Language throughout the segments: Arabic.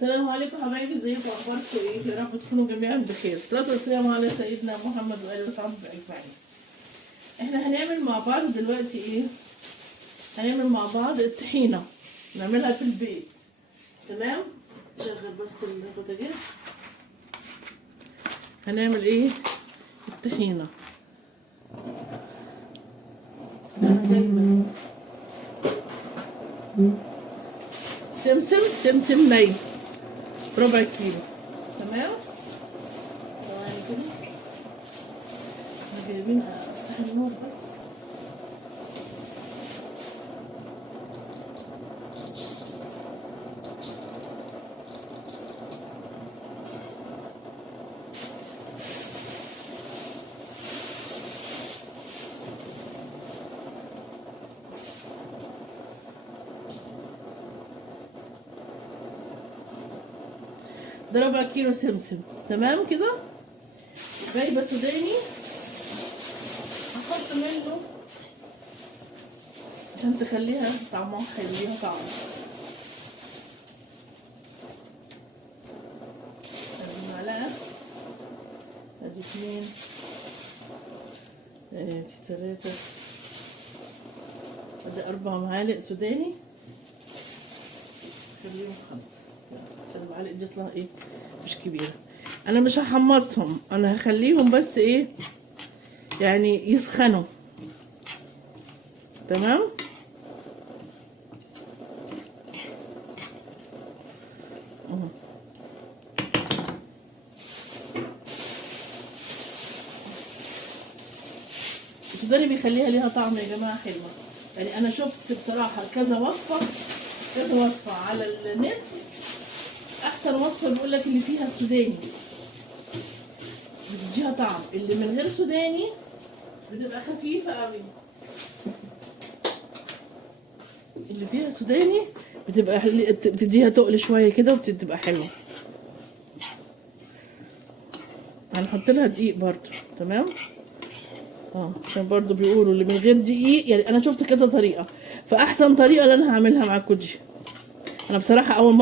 السلام عليكم حبايبي، ازيكم واخباركم ايه؟ يا رب تكونوا جميعا بخير. الصلاه والسلام على سيدنا محمد واله وصحبه اجمعين. احنا هنعمل مع بعض دلوقتي ايه؟ هنعمل مع بعض الطحينه، نعملها في البيت. تمام؟ نشغل بس البوتاجاز. هنعمل ايه؟ الطحينه. انا جايبه سمسم ني ربع كيلو. تمام؟ ثواني كده، احنا جايبين افتح النور بس. ده ربع كيلو سمسم. تمام كده. جايبه سوداني، هحط منه عشان تخليها طعمها حلو، ليها طعم. ادي معلقه، ادي 2، ادي 3، ادي 4 معالق سوداني، خليهم 5 عشان المعالق دي اصلها ايه مش كبيره. انا مش هحمصهم، انا هخليهم بس ايه يعني يسخنوا. تمام. السوداني بيخليها ليها طعم يا جماعه حلوه. يعني انا شفت بصراحه كذا وصفه على النت. احسن وصفه بيقول لك اللي فيها السوداني بتديها طعم، اللي من غير سوداني بتبقى خفيفه قوي. اللي فيها سوداني بتديها تقل شويه كده وبتبقى حلوه. هنحط لها دقيق برضو. تمام. عشان برضو بيقولوا اللي من غير دقيق، يعني انا شفت كذا طريقه، فاحسن طريقه اللي انا هعملها معاكم دي. انا بصراحه اول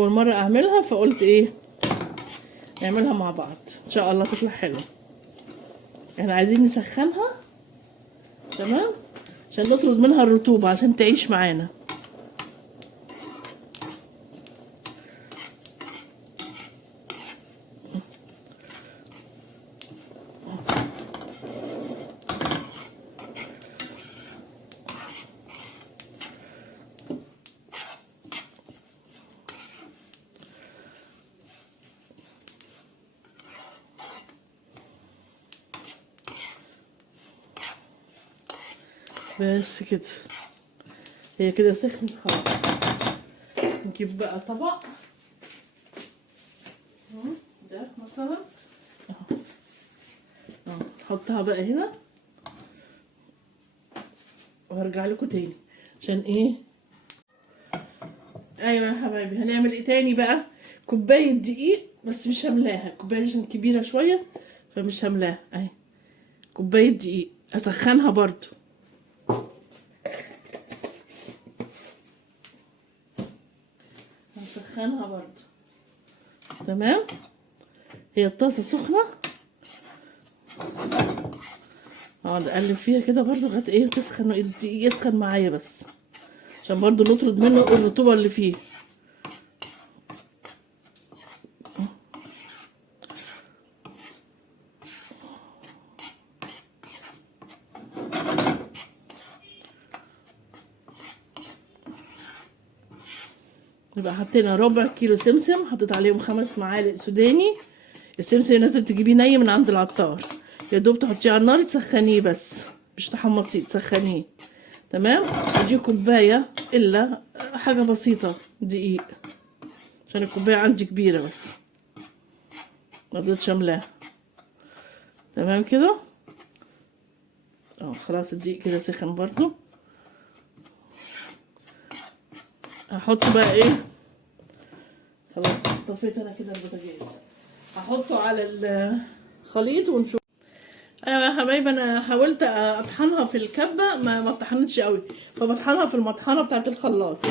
مره اعملها فقلت ايه نعملها مع بعض، ان شاء الله تطلع حلوه. احنا عايزين نسخنها. تمام، عشان نطرد منها الرطوبه عشان تعيش معانا. بس كده، هي كده سخنت خلاص. نجيب بقى طبق ده مثلا، نحطها بقى هنا وهرجع لكم تاني عشان ايه. ايوه يا حبايبي، هنعمل ايه تاني بقى؟ كوبايه دقيق، بس مش هملاها، كوبايه عشان كبيره شويه فمش هملاها. اهي كوبايه دقيق، اسخنها برضو. هنسخنها برضو. تمام. هي الطاسه سخنه، اقعد اقلب فيها كده برضو لغايه ايه تسخن، الدقيق يسخن معايا بس عشان برضو نطرد منه الرطوبه اللي فيه. يبقى حطينا ربع كيلو سمسم، حطيت عليهم 5 معالق سوداني. السمسم لازم تجيبيه ني من عند العطار، يا دوب تحطيه على النار تسخنيه بس، مش تحمصيه، تسخنيه. تمام. ودي كوبايه الا حاجه بسيطه دقيق عشان الكوبايه عندي كبيره بس مرضتش املاها. تمام كده. خلاص الدقيق كده سخن برضو. هحط بقى ايه، خلاص طفيت انا كده البوتاجاز، هحطه على الخليط ونشوف. ايوه يا حبايبي، انا حاولت اطحنها في الكبه ما اتطحنتش قوي، فبطحنها في المطحنه بتاعت الخلاط.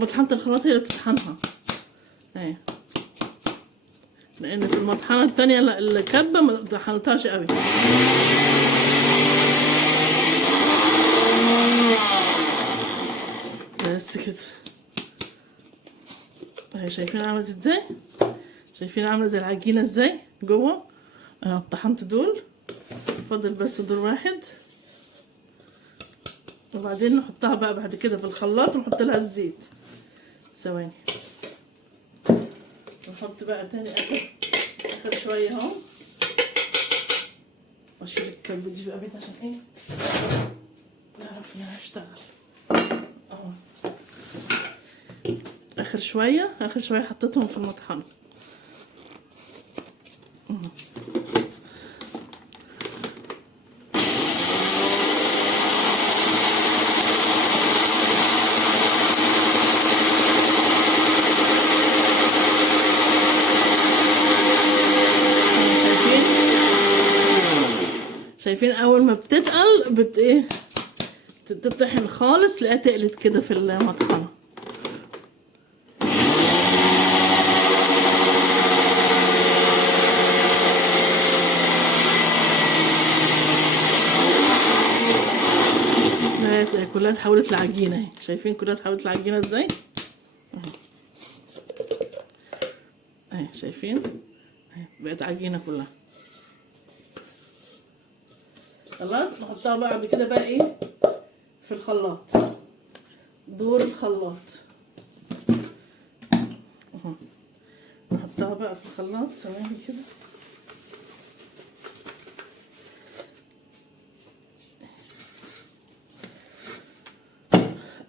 مطحنة الخلاط هي اللي بتطحنها اهي، لان في المطحنة التانية الكبة ما طحنتهاش قوي. بس كده اهي، شايفين عملت ازاي؟ شايفين عامله زي العجينه ازاي جوه؟ اهو طحنت دول، فاضل بس دور واحد، وبعدين نحطها بقى بعد كده في الخلاط ونحط لها الزيت. ثواني نحط بقى تاني اخر شويه اهو، واشيل الكلب دي بقى بيت عشان ايه نعرف نشتغل اهو. اخر شويه حطيتهم في المطحنه. شايفين اول ما بتتقل ايه تطحن خالص، تلاقيها تقلت كده في المطحنه. بس كلها اتحولت لعجينه اهي، شايفين كلها اتحولت لعجينه ازاي اهي، شايفين اهي بقت عجينه كلها. خلاص نحطها بقى بعد كده بقى ايه في الخلاط، دور الخلاط اهو، نحطها بقى في الخلاط. ثواني كده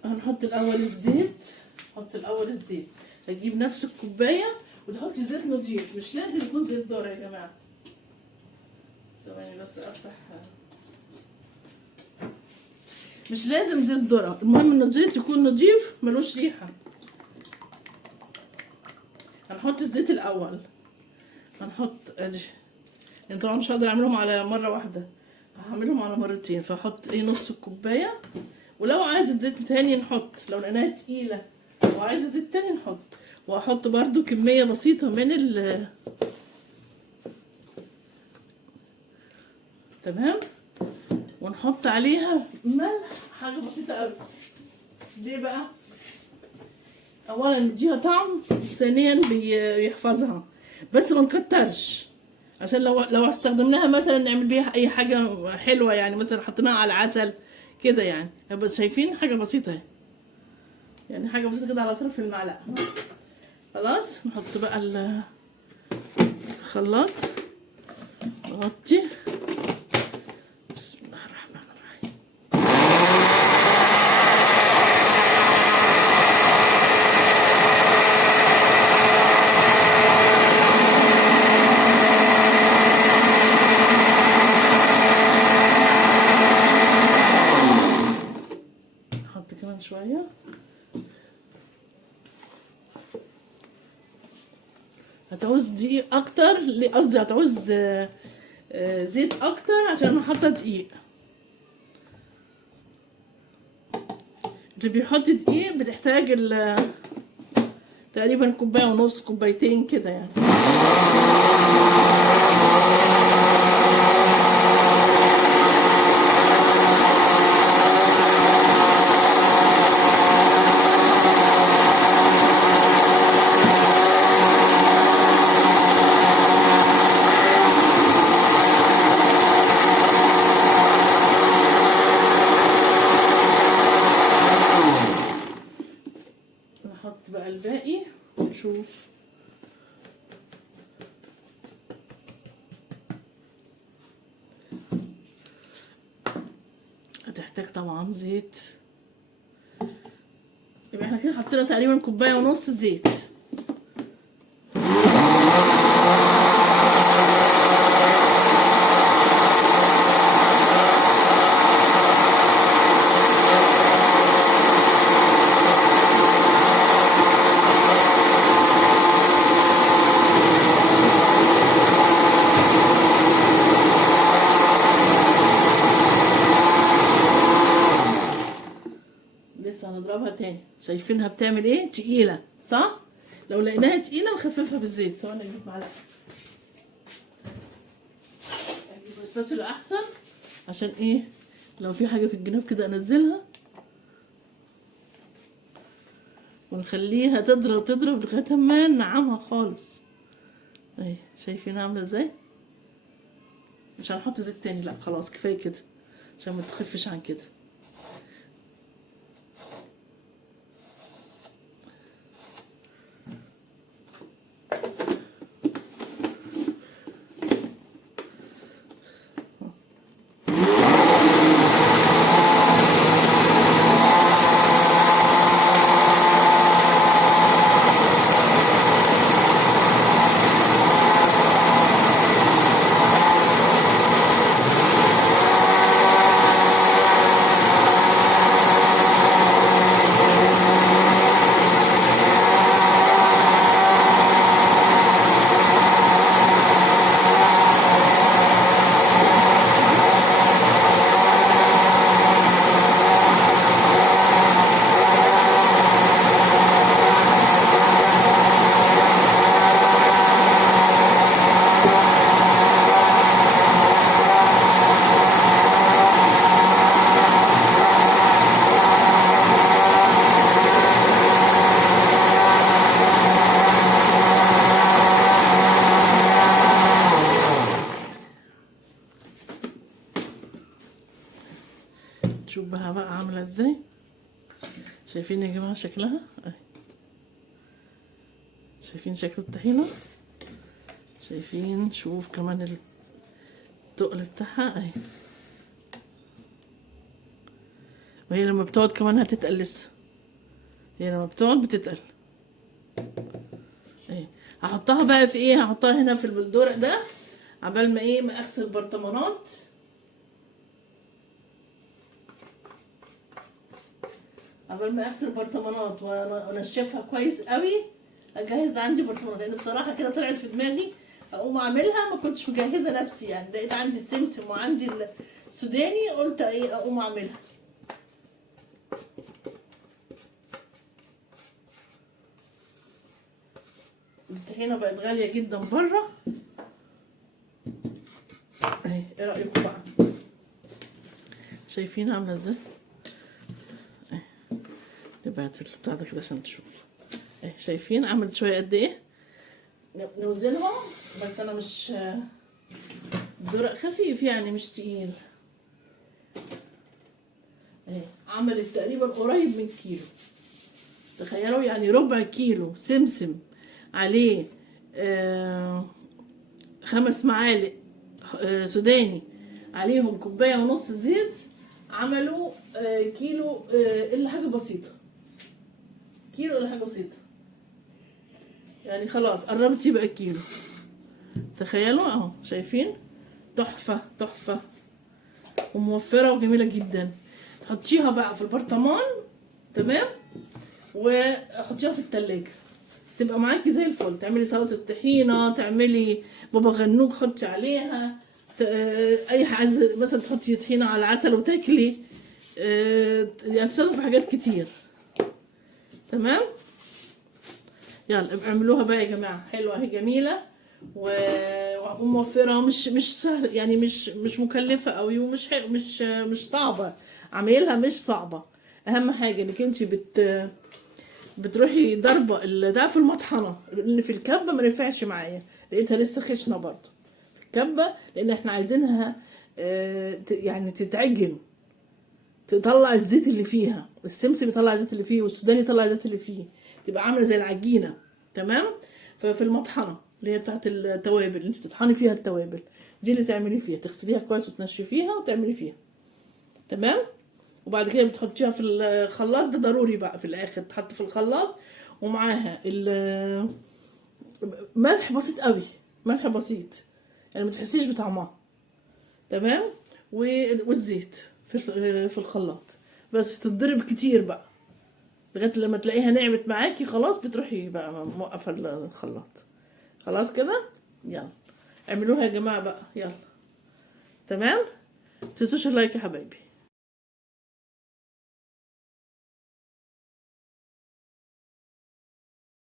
هنحط الاول الزيت. نحط الاول الزيت، هجيب نفس الكوبايه وتحطي زيت نضيف، مش لازم يكون زيت ذرة يا جماعه. ثواني بس افتح، مش لازم زيت ذرة، المهم ان الزيت يكون نضيف ملوش ريحه. هنحط الزيت الاول، هنحط ادي، يعني طبعا مش هقدر اعملهم على مره واحده، هعملهم على مرتين، فاحط ايه نص الكوبايه، ولو عايزه زيت تاني نحط، لو لقيناها تقيله وعايزه زيت تاني نحط، وهحط برضو كميه بسيطه من تمام، ونحط عليها ملح حاجه بسيطه قوي. ليه بقى؟ اولا نديها طعم، ثانيا بيحفظها، بس ما نكترش، عشان لو استخدمناها مثلا نعمل بيها اي حاجه حلوه، يعني مثلا حطيناها على عسل كده يعني. بس شايفين حاجه بسيطه اهي، يعني حاجه بسيطه كده على طرف المعلقه. خلاص نحط بقى الخلاط، نغطي. بسم الله الرحمن الرحيم. نحط كمان شويه، هتعوز دقيق اكتر، قصدي هتعوز زيت اكتر عشان انا حاطه دقيق. اللي بيحط دقيق بتحتاج تقريبا كوبايه ونص، كوبايتين كده يعني. نحط بقى الباقي ونشوف. هتحتاج طبعا زيت، يبقى احنا كده حطينا تقريبا كوبايه ونص زيت. لسه هنضربها تاني. شايفينها بتعمل ايه؟ تقيلة صح؟ لو لقيناها تقيلة نخففها بالزيت. ثواني اجيب معلقة، اجيب سباتولا احسن عشان ايه لو في حاجة في الجناب كده انزلها، ونخليها تضرب تضرب لغاية ما ننعمها خالص. اهي شايفينها عاملة ازاي؟ مش هنحط زيت تاني، لا خلاص كفاية كده عشان ما تخفش عن كده. شوف بقى عاملة ازاي. شايفين يا جماعة شكلها؟ اهي شايفين شكل الطحينة؟ شايفين؟ شوف كمان التقل بتاعها اهي. وهي لما بتقعد كمان هتتقل لسه، هي لما بتقعد بتتقل اهي. هحطها بقى في ايه؟ هحطها هنا في البلدورق ده عبال ما ايه ما اغسل برطمانات. قبل ما اغسل برطمانات وانشفها كويس قوي، اجهز عندي برطمانات. لان بصراحه كده طلعت في دماغي اقوم اعملها، ما كنتش مجهزه نفسي يعني. لقيت عندي السمسم وعندي السوداني، قلت ايه اقوم اعملها. الطحينه بقت غاليه جدا بره اهي. ايه رايكم بقى؟ شايفين عامله ازاي؟ نبعت البتاع ده كده عشان تشوف اهي. شايفين عملت شويه قد ايه؟ نوزنهم بس انا مش درق خفيف يعني مش تقيل اهي. عملت تقريبا قريب من كيلو. تخيلوا يعني ربع كيلو سمسم عليه 5 معالق سوداني، عليهم كوبايه ونص زيت، عملوا كيلو الا حاجه بسيطه. كيلو الا حاجه بسيطه يعني، خلاص قربت يبقى كيلو. تخيلوا اهو. شايفين؟ تحفه تحفه وموفره وجميله جدا. حطيها بقى في البرطمان تمام، وحطيها في التلاجة تبقى معاكي زي الفل. تعملي سلطه طحينه، تعملي بابا غنوج حطي عليها، اي حاجه مثلا تحطي طحينه على عسل وتاكلي، يعني تصرف في حاجات كتير. تمام. يلا ابقى اعملوها بقى يا جماعه. حلوه اهي، جميله وموفره، مش سهل يعني، مش مكلفه قوي، ومش مش صعبه. عمايلها مش صعبه. اهم حاجه انك انت بتروحي ضربه ده في المطحنه، لان في الكبه ما ينفعش معايا، لقيتها لسه خشنه برضه في الكبه، لان احنا عايزينها يعني تتعجن، تطلع الزيت اللي فيها. السمسم يطلع الزيت اللي فيه، والسوداني يطلع الزيت اللي فيه، تبقى عامله زي العجينه. تمام. ففي المطحنه اللي هي بتاعت التوابل، اللي انت بتطحني فيها التوابل دي، اللي تعملي فيها تغسليها كويس وتنشفيها وتعملي فيها. تمام. وبعد كده بتحطيها في الخلاط، ده ضروري بقى في الاخر تحط في الخلاط، ومعاها ملح بسيط قوي، ملح بسيط يعني ما تحسيش بطعمها. تمام. والزيت في الخلاط، بس تتضرب كتير بقى لغايه لما تلاقيها نعمت معاكي خلاص، بتروحي بقى موقفه الخلاط. خلاص كده. يلا اعملوها يا جماعه بقى، يلا. تمام. متنسوش اللايك يا حبايبي.